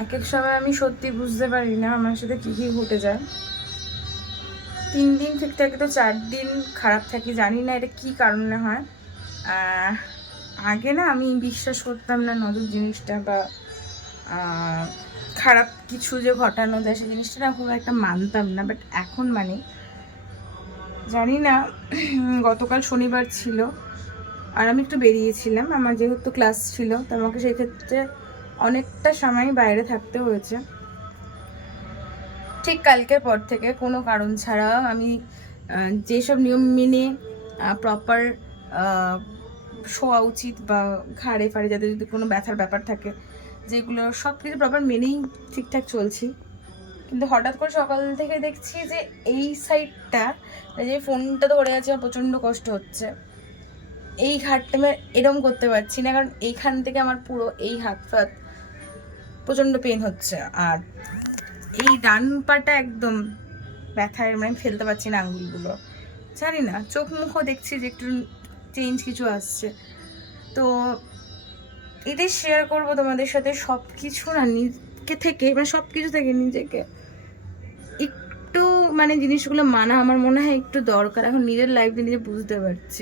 এক এক সময় আমি সত্যি বুঝতে পারি না আমার সাথে কী কী ঘটে যায়। 3 দিন ঠিক থাকে তো 4 দিন খারাপ থাকি, জানি না এটা কী কারণে হয়। আগে না আমি বিশ্বাস করতাম না নজর জিনিসটা বা খারাপ কিছু যে ঘটানো যায় সেই জিনিসটা না খুব একটা মানতাম না, বাট এখন মানে জানি না। গতকাল শনিবার ছিল আর আমি একটু বেরিয়েছিলাম, আমার যেহেতু ক্লাস ছিল তো আমাকে সেই ক্ষেত্রে অনেকটা সময় বাইরে থাকতে হয়েছে। ঠিক কালকের পর থেকে কোনো কারণ ছাড়া আমি যেসব নিয়ম মেনে প্রপার শোয়া উচিত বা ঘাড়ে ফাড়ে যাদের যদি কোনো ব্যথার ব্যাপার থাকে, যেগুলো সব কিছু প্রপার মেনেই ঠিকঠাক চলছি, কিন্তু হঠাৎ করে সকাল থেকে দেখছি যে এই সাইডটা, যে ফোনটা ধরে আছে আমার প্রচণ্ড কষ্ট হচ্ছে। এই ঘাটটা আমি এরম করতে পারছি না, কারণ এইখান থেকে আমার পুরো এই হাত ফাত প্রচণ্ড পেন হচ্ছে। আর এই ডান পাটা একদম ব্যথায়, মানে ফেলতে পারছি না আঙ্গুলগুলো। জানি না, চোখ মুখও দেখছি যে একটু চেঞ্জ কিছু আসছে। তো এটাই শেয়ার করবো তোমাদের সাথে, সব কিছু না নিজেকে থেকে, মানে সব কিছু থেকে নিজেকে একটু মানে জিনিসগুলো মানা আমার মনে হয় একটু দরকার। এখন নিজের লাইফে নিজে বুঝতে পারছি।